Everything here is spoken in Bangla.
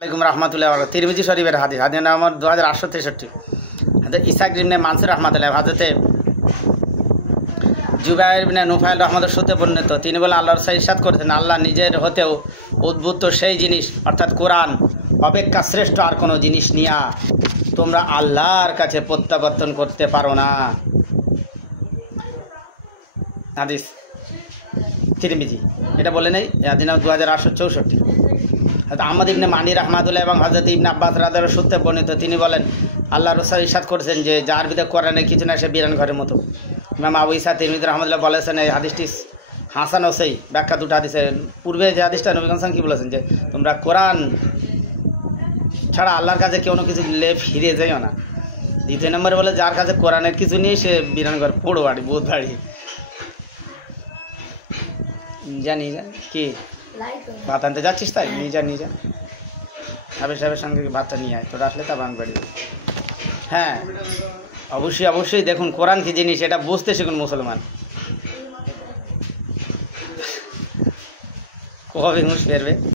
আলাইকুম রহমতুল্লাহ তিরমিজি শরীফের হাদিস হাদিস নম্বর 2863 হাজরত ইসাক ইবনে মানসুর রহমতুল্লাহ হযরতে জুবাইর ইবনে নুফাইল রহমতুল্লাহ সূত্রে বর্ণিত তিনি বলে আল্লাহর রাসূল ইরশাদ করেছেন আল্লাহ নিজের হতেও উদ্ভূত সেই জিনিস অর্থাৎ কোরআন অপেক্ষা শ্রেষ্ঠ আর কোনো জিনিস নিয়া তোমরা আল্লাহর কাছে প্রত্যাবর্তন করতে পারো না। হাদিস তিরমিজি এটা বলে নেই হাদিস নম্বর 2864। আহমদ ইবনে মানি রহমাতুল্লাহ এবং হযরত ইবনে আব্বাস রাদিয়াল্লাহু আনহু সূত্রে বর্ণিত তিনি বলেন আল্লাহ রাসূল ইরশাদ করেছেন যে যার ভিতরে কোরআনের কিছু না সে বিরান ঘরের মতো। ইমাম আবু ঈসা তিরমিজি রহমাতুল্লাহ বলেছেন এই হাদিসটি হাসান ও সহিহ। ব্যাখ্যা দুটো হাদিসের পূর্বে যে হাদিসটা নবী করিম কি বলেছেন যে তোমরা কোরআন ছাড়া আল্লাহর কাছে কোনো কিছু লে ফিরে যাইও না। দ্বিতীয় নম্বরে বলে যার কাছে কোরআনের কিছু নেই সে বিরান ঘর পোড়ো বাড়ি বোধ বাড়ি জানি কি ভাত আনতে যাচ্ছিস তাই নিয়ে যা আবেশ সাহেবের সঙ্গে ভাতটা নিয়ে আয় তোরা আসলে তা বান বাড়ি। হ্যাঁ অবশ্যই দেখুন কোরআন কি জিনিস এটা বুঝতে শিখুন মুসলমান। কবে হুঁশ ফেরবে।